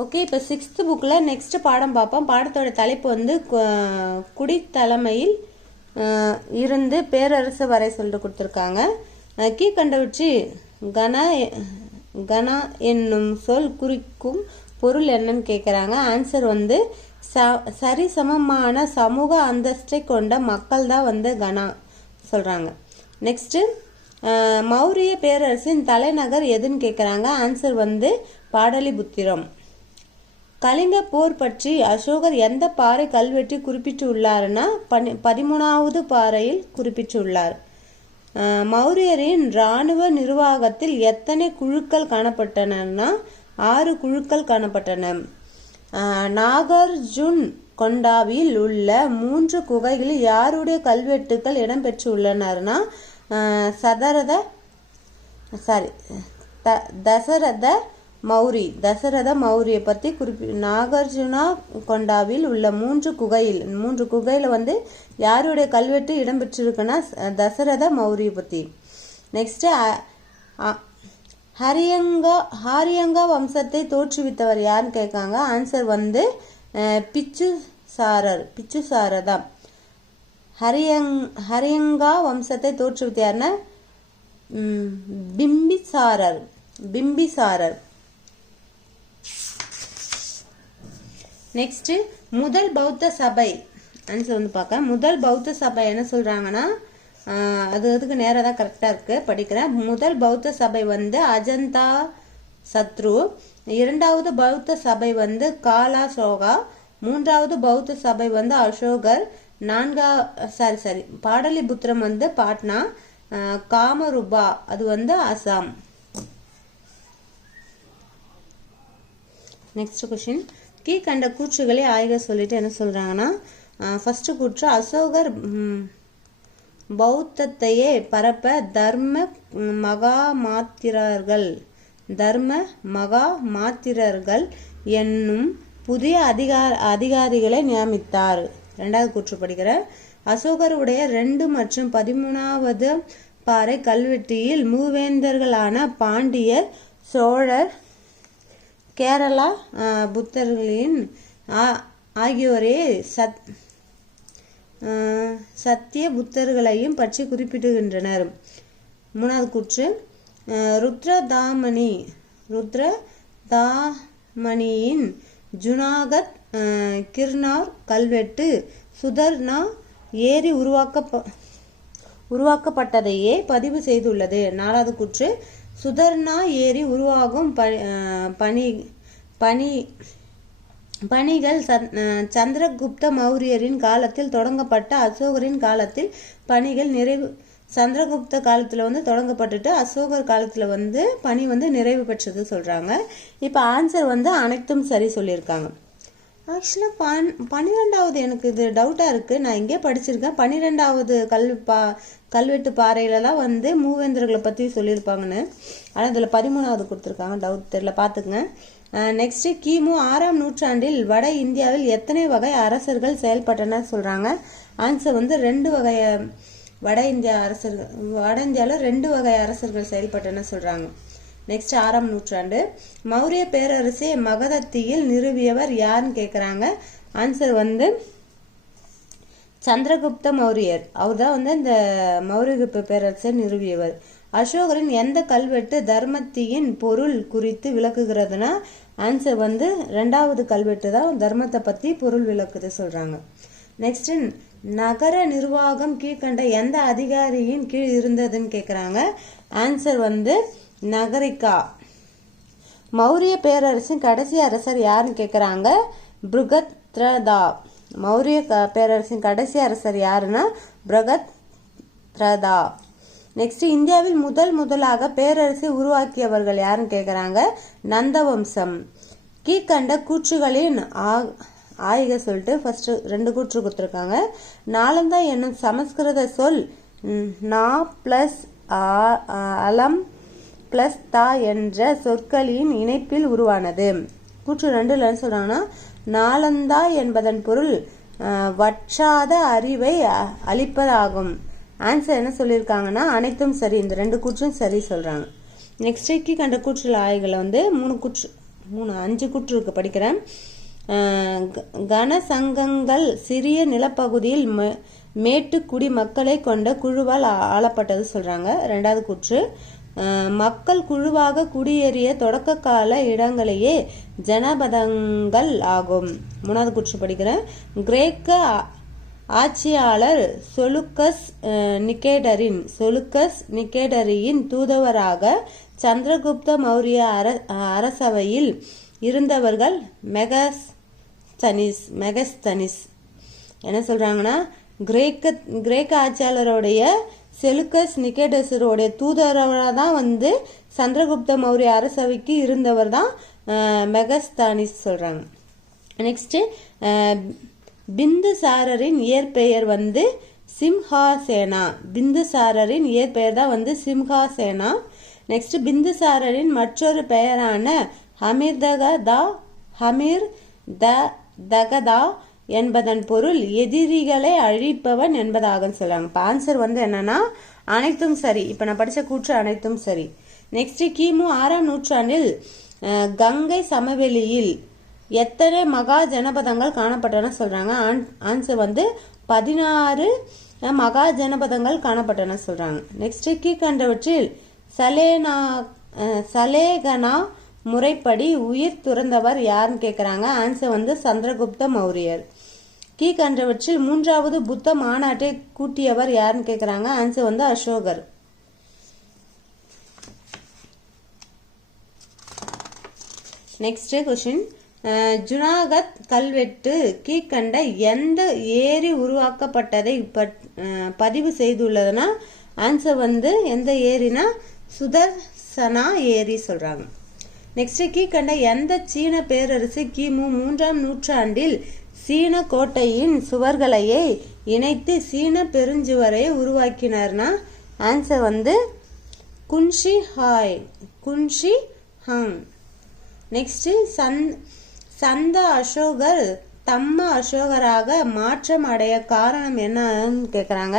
Okay, இப்போ 6th புக்கில் next பாடம் பார்ப்போம். பாடத்தோட தலைப்பு வந்து குடித்தலைமையில் இருந்து பேரரசு வரை சொல்லிட்டு கொடுத்துருக்காங்க. கீழ்கண்டவற்றி கணா என்னும் சொல் குறிக்கும் பொருள் என்னன்னு கேட்குறாங்க. ஆன்சர் வந்து சரிசமமான சமூக அந்தஸ்தை கொண்ட மக்கள் தான் வந்து கணா சொல்கிறாங்க. நெக்ஸ்ட்டு மௌரிய பேரரசின் தலைநகர் எதுன்னு கேட்குறாங்க. ஆன்சர் வந்து பாடலிபுத்திரம். கலிங்க போர் பற்றி அசோகர் எந்த பாறை கல்வெட்டி குறிப்பிட்டுள்ளார்னா 13வது பாறையில் குறிப்பிட்டுள்ளார். மௌரியரின் இராணுவ நிர்வாகத்தில் எத்தனை குழுக்கள் காணப்பட்டன? 6 குழுக்கள் காணப்பட்டன. நாகார்ஜுன் கொண்டாவில் உள்ள 3 குகைகளில் யாருடைய கல்வெட்டுக்கள் இடம்பெற்றுள்ளனர்னா தசரத மௌரிய பற்றி நாகார்ஜுனா கொண்டாவில் உள்ள 3 குகையில் வந்து யாருடைய கல்வெட்டு இடம்பெற்றிருக்குன்னா தசரத மௌரிய பற்றி. நெக்ஸ்ட் ஹரியங்கா வம்சத்தை தோற்றுவித்தவர் யாருன்னு கேட்காங்க. ஆன்சர் வந்து பிச்சுசாரர் தான். ஹரியங்கா வம்சத்தை தோற்றுவித்த யாருன்னா பிம்பிசாரர். நெக்ஸ்ட் முதல் பௌத்த சபை ஆன்சர் வந்து பார்க்க. முதல் பௌத்த சபை என்ன சொல்றாங்கன்னா அதுக்கு நேராக தான் கரெக்டாக இருக்கு, படிக்கிறேன். முதல் பௌத்த சபை வந்து அஜந்தா சத்ரு, 2வது பௌத்த சபை வந்து காலாசோகா, 3வது பௌத்த சபை வந்து அசோகர், பாடலிபுத்திரம் வந்து பாட்னா, காமருபா அது வந்து அசாம். நெக்ஸ்ட் கொஸ்டின், கீழ்கண்ட கூற்றுகளை ஆய்க சொல்லிட்டு என்ன சொல்றாங்கன்னா ஃபர்ஸ்ட் கூற்று, அசோகர் பௌத்தத்தையே பரப்ப தர்ம மகாமாத்திரர்கள் என்னும் புதிய அதிகாரிகளை நியமித்தார். 2வது கூற்று படிக்கிற, அசோகருடைய 2 மற்றும் 13வது பாறை கல்வெட்டியில் மூவேந்தர்களான பாண்டியர், சோழர், கேரளா புத்தர்களின் ஆகியோரே சத்திய புத்தர்களையும் பற்றி குறிப்பிடுகின்றனர். 3வது கூற்று, ருத்ரதாமணியின் ஜுனாகத் கிர்னார் கல்வெட்டு சுதர்ணா ஏரி உருவாக்கப்பட்டதையே பதிவு செய்துள்ளது. 4வது கூற்று, சுதர்ணா ஏரி உருவாகும் பணிகள் சந்திரகுப்த மௌரியரின் காலத்தில் தொடங்கப்பட்ட அசோகரின் காலத்தில் பணிகள் சந்திரகுப்த காலத்தில் வந்து தொடங்கப்பட்டுட்டு அசோகர் காலத்தில் வந்து பணி வந்து நிறைவு பெற்றது சொல்கிறாங்க. இப்போ ஆன்சர் வந்து அனைத்தும் சரி சொல்லியிருக்காங்க. ஆக்சுவலாக 12வது எனக்கு இது டவுட்டாக இருக்குது. நான் எங்கேயே படிச்சிருக்கேன் 12வது கல்வெட்டு பாறையிலலாம் வந்து மூவேந்தர்களை பற்றி சொல்லியிருப்பாங்கன்னு. ஆனால் இதில் 13வது கொடுத்துருக்காங்க, டவுட் தெரியல, பார்த்துக்குங்க. நெக்ஸ்ட், கிமு 6ஆம் நூற்றாண்டில் வட இந்தியாவில் எத்தனை வகை அரசர்கள் செயல்பட்டனர் சொல்கிறாங்க. ஆன்சர் வந்து 2 வகை. வட இந்தியாவில் 2 வகை அரசர்கள் செயல்பட்டனர் சொல்கிறாங்க. நெக்ஸ்ட், 6ஆம் நூற்றாண்டு மௌரிய பேரரசை மகதத்தியில் நிறுவியவர் யாருன்னு கேட்குறாங்க. ஆன்சர் வந்து சந்திரகுப்த மௌரியர். அவர் தான் வந்து இந்த மௌரிய பேரரசை நிறுவியவர். அசோகரின் எந்த கல்வெட்டு தர்மத்தின் பொருள் குறித்து விளக்குகிறதுனா ஆன்சர் வந்து 2வது கல்வெட்டு தான் தர்மத்தை பற்றி பொருள் விளக்குது சொல்கிறாங்க. நெக்ஸ்ட், நகர நிர்வாகம் கீழ்கண்ட எந்த அதிகாரியின் கீழ் இருந்ததுன்னு கேட்குறாங்க. ஆன்சர் வந்து நகரிகா. மௌரிய பேரரசின் கடைசி அரசர் யாருன்னு கேட்குறாங்க. பிருகத்ரதா. மௌரிய பேரரசின் கடைசி அரசர் யாருன்னா பிருகத்ரதா. நெக்ஸ்ட், இந்தியாவில் முதலாக பேரரசை உருவாக்கியவர்கள் யாருன்னு கேட்குறாங்க. நந்தவம்சம். கீழ்கண்ட கூற்றுகளின் ஆய்க சொல்லிட்டு ஃபர்ஸ்ட் 2 கூற்று கொடுத்துருக்காங்க. நாலந்தா என்னும் சமஸ்கிருத சொல் நா பிளஸ் அலம் பிளஸ் தா என்ற சொற்களின் இணைப்பில் உருவானது. கூற்று 2ல என்ன சொல்றாங்கன்னா, நாலந்தா என்பதன் பொருள் வற்றாத அறிவை அளிப்பதாகும். ஆன்சர் என்ன சொல்லியிருக்காங்கன்னா அனைத்தும் சரி. இந்த 2 கூற்றும் சரி சொல்றாங்க. நெக்ஸ்ட், கீழ்கண்ட கூற்றுல ஆய்களை வந்து 3 5 கூற்று இருக்கு படிக்கிறேன். கனசங்கங்கள் சிறிய நிலப்பகுதியில் மேட்டுக்குடி மக்களை கொண்ட குழுவால் ஆளப்பட்டது சொல்றாங்க. 2வது கூற்று, மக்கள் குழுவாக குடியேறிய தொடக்க கால இடங்களையே ஜனபதங்கள் ஆகும். 3வது கூற்று படிக்கிறேன். கிரேக்க ஆட்சியாளர் சொலுக்கஸ் நிகேடரியின் தூதுவராக சந்திரகுப்த மௌரிய அரசவையில் இருந்தவர்கள் மெகஸ்தனிஸ். என்ன சொல்றாங்கன்னா, கிரேக்க ஆட்சியாளருடைய செலுக்கஸ் நிகேடஸருடைய தூதரவராக தான் வந்து சந்திரகுப்த மௌரிய அரசவைக்கு இருந்தவர் தான் மெகஸ்தானிஸ் சொல்றாங்க. நெக்ஸ்ட், பிந்துசாரரின் இயற்பெயர் வந்து சிம்ஹாசேனா. பிந்துசாரரின் இயற்பெயர் தான் வந்து சிம்ஹாசேனா. நெக்ஸ்ட், பிந்துசாரரின் மற்றொரு பெயரான ஹமீர் தகதா என்பதன் பொருள் எதிரிகளை அழிப்பவன் என்பதாக சொல்றாங்க. இப்போ ஆன்சர் வந்து என்னன்னா அனைத்தும் சரி. இப்போ நான் படித்த கூற்று அனைத்தும் சரி. நெக்ஸ்ட், கிமு 6ஆம் நூற்றாண்டில் கங்கை சமவெளியில் எத்தனை மகா ஜனபதங்கள் காணப்பட்டன சொல்றாங்க. ஆன்சர் வந்து 16 மகா ஜனபதங்கள் காணப்பட்டன சொல்றாங்க. நெக்ஸ்ட், கீழ்கண்டவற்றில் சலேகனா முறைப்படி உயிர் துறந்தவர் யாருன்னு கேட்குறாங்க. ஆன்சர் வந்து சந்திரகுப்த மௌரியர். கீழ்கண்டவற்றில் 3வது புத்த மாநாட்டை கூட்டியவர் யாருன்னு கேட்குறாங்க. ஆன்சர் வந்து அசோகர். நெக்ஸ்ட் கொஸ்டின், ஜுனாகத் கல்வெட்டு கீழ்கண்ட எந்த ஏரி உருவாக்கப்பட்டதை பதிவு செய்துள்ளதுன்னா ஆன்சர் வந்து எந்த ஏரினா சுதர்சனா ஏரி சொல்றாங்க. நெக்ஸ்ட், கீழ்கண்ட எந்த சீன பேரரசு கிமு 3ஆம் நூற்றாண்டில் சீன கோட்டையின் சுவர்களையே இணைத்து சீன பெருஞ்சுவரை உருவாக்கினார்னா ஆன்சர் வந்து குன்ஷி ஹாங். நெக்ஸ்ட், சந்த அசோகர் தம்ம அசோகராக மாற்றம் அடைய காரணம் என்னன்னு கேட்குறாங்க.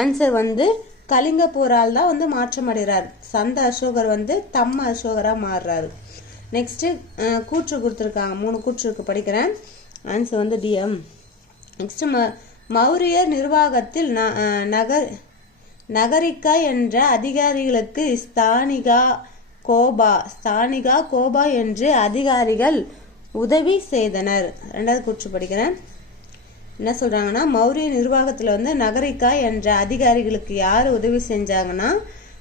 ஆன்சர் வந்து கலிங்க போரால் தான் வந்து மாற்றம் அடைகிறார். சந்த அசோகர் வந்து தம்ம அசோகராக மாறுறாரு. நெக்ஸ்ட், கூற்று கொடுத்துருக்காங்க. 3 கூற்று இருக்கு படிக்கிறேன். ஆன்சர் வந்து டிஎம். நெக்ஸ்ட், மௌரியர் நிர்வாகத்தில் நகரிகா என்ற அதிகாரிகளுக்கு ஸ்தானிகா கோபா என்று அதிகாரிகள் உதவி செய்தனர். 2வது கூற்று படிக்கிறேன். என்ன சொல்றாங்கன்னா, மௌரிய நிர்வாகத்தில் வந்து நகரிகா என்ற அதிகாரிகளுக்கு யார் உதவி செஞ்சாங்கன்னா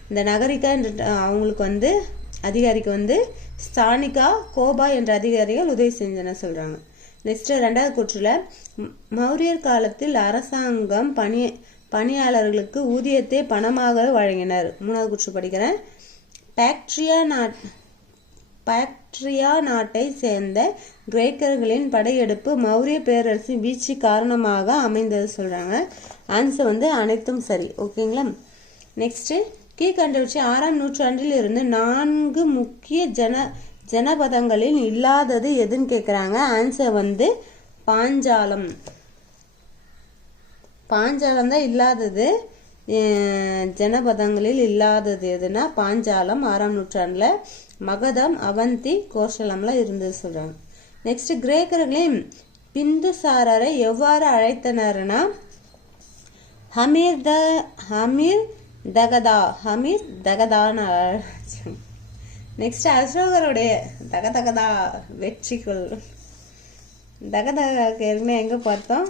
இந்த நகரிகா என்ற அவங்களுக்கு வந்து அதிகாரிக்கு வந்து ஸ்தானிகா கோபா என்ற அதிகாரிகள் உதவி செஞ்சன சொல்றாங்க. நெக்ஸ்ட், 2வது கூற்றுல மௌரியர் காலத்தில் அரசாங்கம் பணியாளர்களுக்கு ஊதியத்தை பணமாக வழங்கினர். 3வது கூற்று படிக்கிறேன். பாக்ட்ரியா நாட்டை சேர்ந்த கிரேக்கர்களின் படையெடுப்பு மௌரிய பேரரசின் வீழ்ச்சி காரணமாக அமைந்தது சொல்றாங்க. ஆன்சர் வந்து அனைத்தும் சரி. ஓகேங்களா. நெக்ஸ்ட், கீழ்கண்டவற்றை 6ஆம் நூற்றாண்டில் இருந்து 4 முக்கிய ஜனபதங்களில் இல்லாதது எதுன்னு கேட்குறாங்க. ஆன்சர் வந்து பாஞ்சாலம் தான் இல்லாதது. ஜனபதங்களில் இல்லாதது எதுனா பாஞ்சாலம் 6ஆம் நூற்றாண்டுல மகதம், அவந்தி, கோசலம்லாம் இருந்தது சொல்றாங்க. நெக்ஸ்ட், கிரேக்கர்களின் பிந்துசாரரை எவ்வாறு அழைத்தனர்னா ஹமீர் தகதான்னு. நெக்ஸ்ட், அசோகருடைய தகதகதா வெற்றிக்குள் தகதகாக்கு ஏற்கனவே எங்க பார்த்தோம்.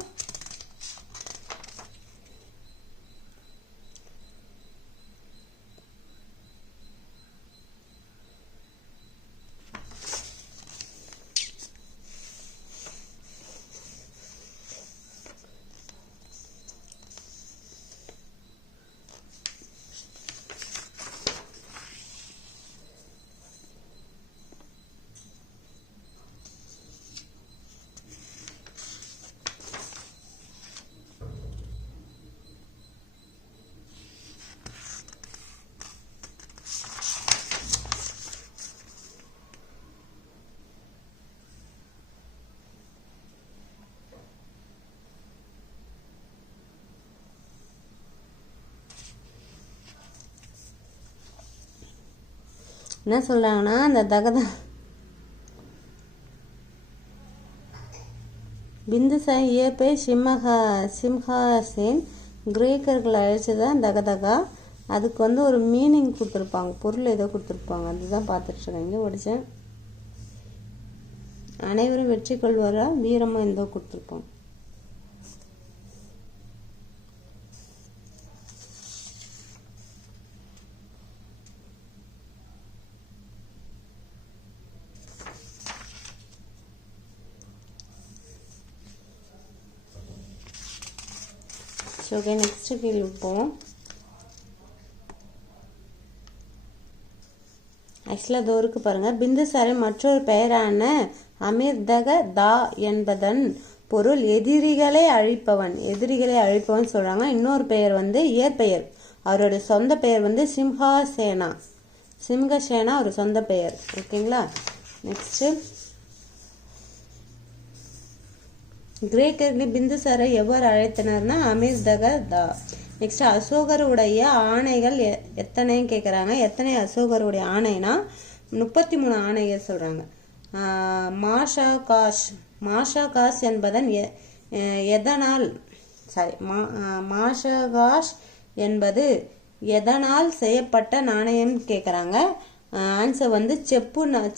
என்ன சொல்றாங்கன்னா, அந்த பிந்துசாரன் இயற்பை சிம்ஹாசேன் கிரேக்கர்கள் அழைச்சதான் தகதகா. அதுக்கு வந்து ஒரு மீனிங் கொடுத்துருப்பாங்க, பொருள் ஏதோ கொடுத்துருப்பாங்க, அதுதான் பார்த்துட்ருக்கேன். இங்கே படித்தேன். அனைவரும் வெற்றி கொள்வாரா வீரமாக எந்தோ கொடுத்துருப்பாங்க. ஓகே, நெக்ஸ்ட் கேள்வி போவோம். ஆக்சுவலாக தோருக்கு பாருங்கள். பிந்துசாரின் மற்றொரு பெயரான அமிர்தக தா என்பதன் பொருள் எதிரிகளை அழிப்பவன். எதிரிகளை அழிப்பவன் சொல்கிறாங்க. இன்னொரு பெயர் வந்து இயற்பெயர். அவருடைய சொந்த பெயர் வந்து சிம்ஹாசேனா. சிம்ஹசேனா ஒரு சொந்த பெயர். ஓகேங்களா. நெக்ஸ்ட்டு கிரேக்கர்கள் பிந்துசாரை எவ்வாறு அழைத்தனர்னா அமிர்தக தா. நெக்ஸ்ட் அசோகருடைய ஆணைகள் எத்தனைன்னு கேட்குறாங்க. எத்தனை அசோகருடைய ஆணைனா 33 ஆணைகள் சொல்கிறாங்க. மாஷாகாஷ் என்பதன் எதனால் மாஷகாஷ் என்பது எதனால் செய்யப்பட்ட நாணயம் கேட்குறாங்க. ஆன்சர் வந்து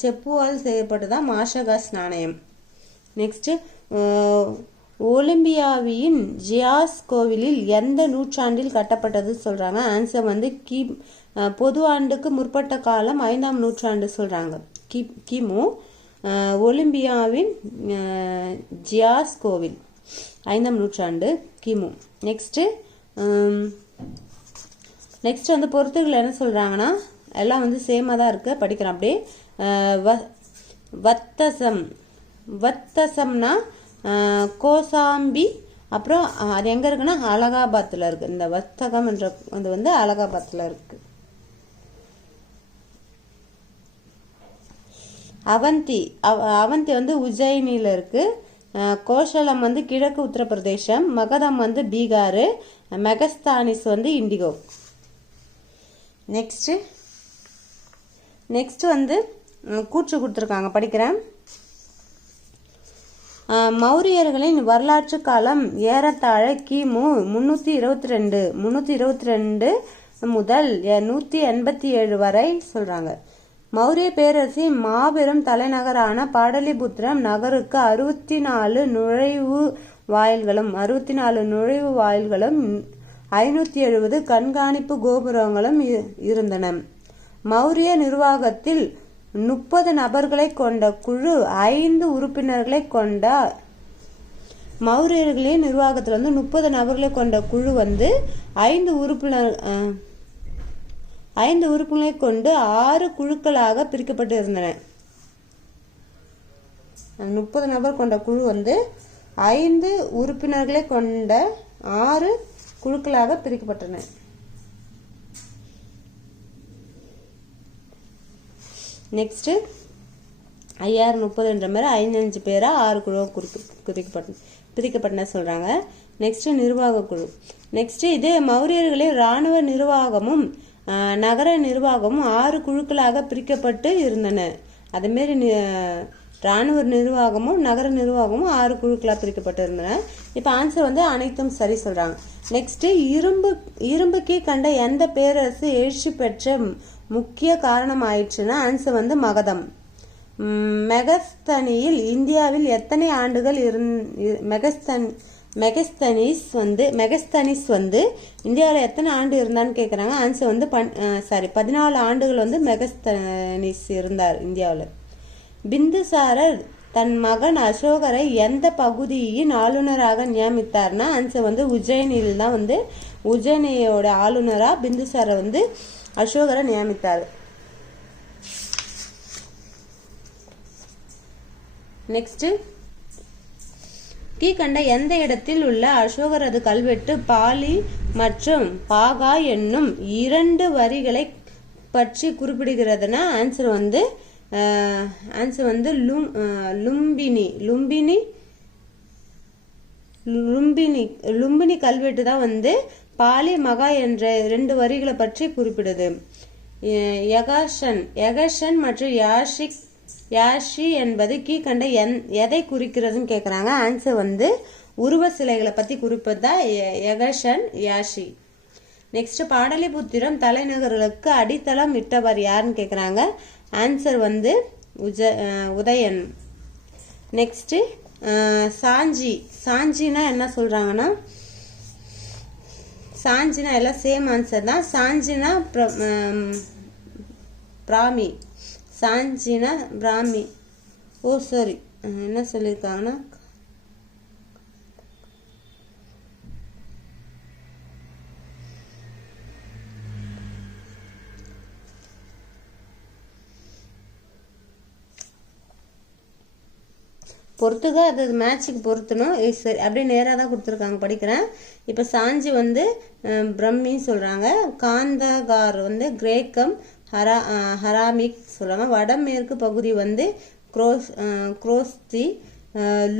செப்புவால் செய்யப்பட்டதான் மாஷகாஷ் நாணயம். நெக்ஸ்ட் ஒலிம்பியாவின் ஜியாஸ் கோவிலில் எந்த நூற்றாண்டில் கட்டப்பட்டது சொல்கிறாங்க. ஆன்சர் வந்து பொது ஆண்டுக்கு முற்பட்ட காலம் 5ஆம் நூற்றாண்டு சொல்கிறாங்க. கிமு. ஒலிம்பியாவின் ஜியாஸ் கோவில் 5ஆம் நூற்றாண்டு கிமு. நெக்ஸ்ட்டு வந்து பொறுத்துகள் என்ன சொல்கிறாங்கன்னா எல்லாம் வந்து சேமாக தான் இருக்குது, படிக்கிறோம் அப்படியே. வத்தசம்னா கோசாம்பி. அப்புறம் அது எங்கே இருக்குன்னா அலகாபாத்தில் இருக்குது. இந்த வர்த்தகம் என்ற அது வந்து அலகாபாத்தில் இருக்குது. அவந்தி வந்து உஜ்ஜயினியில் இருக்குது. கோஷலம் வந்து கிழக்கு உத்தரப்பிரதேசம். மகதம் வந்து பீகார். மெகஸ்தானிஸ் வந்து இண்டிகோ. நெக்ஸ்ட் வந்து கூற்று கொடுத்துருக்காங்க, படிக்கிறேன். மௌரியர்களின் வரலாற்று காலம் ஏறத்தாழ கிமு 322 முதல் 187 வரை சொல்றாங்க. மௌரிய பேரரசின் மாபெரும் தலைநகரான பாடலிபுத்திரம் நகருக்கு 64 நுழைவு வாயில்களும் 570 கண்காணிப்பு கோபுரங்களும் இருந்தன. மௌரிய நிர்வாகத்தில் 30 நபர்களை கொண்ட குழு 5 உறுப்பினர்களை கொண்ட மௌரியர்களின் நிர்வாகத்தில் வந்து 30 நபர்களை கொண்ட குழு வந்து 5 உறுப்பினர்களை கொண்டு 6 குழுக்களாக பிரிக்கப்பட்டு இருந்தன. 30 நபர் கொண்ட குழு வந்து 5 உறுப்பினர்களை கொண்ட 6 குழுக்களாக பிரிக்கப்பட்டன. நெக்ஸ்ட் 5030 என்ற மாதிரி 5 பேரா 6 குழுவாக பிரிக்கப்பட்டன சொல்றாங்க. நெக்ஸ்ட் நிர்வாக குழு. நெக்ஸ்ட் இது மௌரியர்களின் இராணுவ நிர்வாகமும் நகர நிர்வாகமும் 6 குழுக்களாக பிரிக்கப்பட்டு இருந்தன. அதேமாரி இராணுவ நிர்வாகமும் நகர நிர்வாகமும் 6 குழுக்களாக பிரிக்கப்பட்டு இருந்தன. இப்போ ஆன்சர் வந்து அனைத்தும் சரி சொல்றாங்க. நெக்ஸ்ட் இரும்புக்கு கண்ட எந்த பேரரசு எழுச்சி பெற்ற முக்கிய காரணம் ஆயிடுச்சுன்னா ஆன்சர் வந்து மகதம். மெகஸ்தனியில் இந்தியாவில் எத்தனை ஆண்டுகள் மெகஸ்தனிஸ் வந்து இந்தியாவில் எத்தனை ஆண்டு இருந்தான்னு கேட்குறாங்க. ஆன்சர் வந்து 14 ஆண்டுகள் வந்து மெகஸ்தனிஸ் இருந்தார் இந்தியாவில். பிந்துசாரர் தன் மகன் அசோகரை எந்த பகுதியின் ஆளுநராக நியமித்தார்னா ஆன்சர் வந்து உஜ்ஜயினியில் தான் வந்து உஜ்ஜயினியோட ஆளுநராக பிந்துசாரர் வந்து அசோகரை நியமித்தார். நெக்ஸ்ட் கீழ்கண்ட எந்த இடத்தில் உள்ள அசோகரது கல்வெட்டு பாலி மற்றும் பாகா என்னும் 2 வரிகளை பற்றி குறிப்பிடுகிறதுனா ஆன்சர் வந்து லும்பினி கல்வெட்டு தான் வந்து பாலி மகா என்ற 2 வரிகளை பற்றி குறிப்பிடுது. யகஷன் மற்றும் யாஷி என்பது கீழ்கண்ட எதை குறிக்கிறதுன்னு கேட்குறாங்க. ஆன்சர் வந்து உருவ சிலைகளை பற்றி குறிப்பது தான் யகஷன் யாஷி. நெக்ஸ்ட் பாடலிபுத்திரம் தலைநகர்களுக்கு அடித்தளம் இட்டவர் யாருன்னு கேட்குறாங்க. ஆன்சர் வந்து உதயன். நெக்ஸ்ட் சாஞ்சி. சாஞ்சினா என்ன சொல்றாங்கன்னா, சாஞ்சினா எல்லாம் சேம் ஆன்சர் தான். சாஞ்சினா பிராமி. சாஞ்சினா பிராமி. ஓ சாரி, என்ன சொல்லியிருக்காங்கன்னா பொறுத்துக்க, அது மேட்சுக்கு பொறுத்தணும். சரி, அப்படியே நேராக தான் கொடுத்துருக்காங்க, படிக்கிறேன். இப்போ சாஞ்சி வந்து பிரம்மின்னு சொல்கிறாங்க. காந்தகார் வந்து கிரேக்கம், ஹராமிக் சொல்கிறாங்க. வடமேற்கு பகுதி வந்து குரோஸ்தி.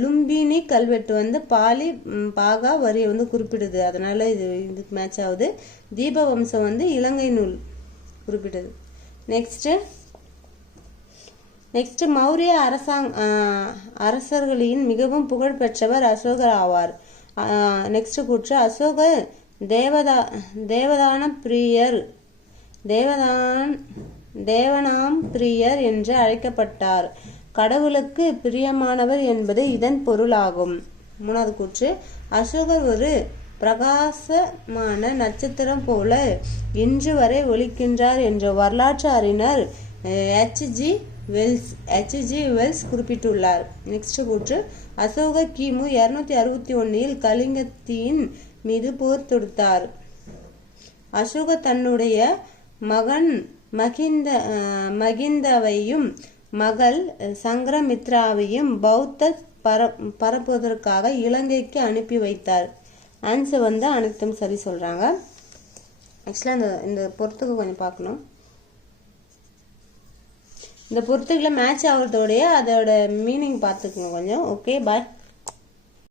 லும்பினி கல்வெட்டு வந்து பாலி பாகா வரியை வந்து குறிப்பிடுது, அதனால இதுக்கு மேட்ச் ஆகுது. தீபவம்சம் வந்து இலங்கை நூல் குறிப்பிடுது. நெக்ஸ்ட் மௌரிய அரசர்களின் மிகவும் புகழ் பெற்றவர் அசோகர் ஆவார். நெக்ஸ்ட் கூற்று அசோகர் தேவனாம் பிரியர் என்று அழைக்கப்பட்டார். கடவுளுக்கு பிரியமானவர் என்பது இதன் பொருளாகும். மூணாவது கூற்று அசோகர் ஒரு பிரகாசமான நட்சத்திரம் போல இன்று வரை ஒளிக்கின்றார் என்ற வரலாற்று அறிஞர் H.G. வெல்ஸ் குறிப்பிட்டுள்ளார். நெக்ஸ்ட் கூற்று அசோகர் கிமு 261 கலிங்கத்தின் மீது போர் தொடுத்தார். அசோகர் தன்னுடைய மகன் மகிந்தவையும் மகள் சங்கரமித்ராவையும் பௌத்த பரப்புவதற்காக இலங்கைக்கு அனுப்பி வைத்தார். ஆன்சர் வந்து அனைத்தும் சரி சொல்றாங்க. ஆக்சுவலா இந்த பொறுத்துக்கு கொஞ்சம் பார்க்கணும். இந்த பொறுத்துக்களை மேட்ச் ஆகிறதோடைய அதோட மீனிங் பார்த்துக்கணும் கொஞ்சம். ஓகே, பாய்.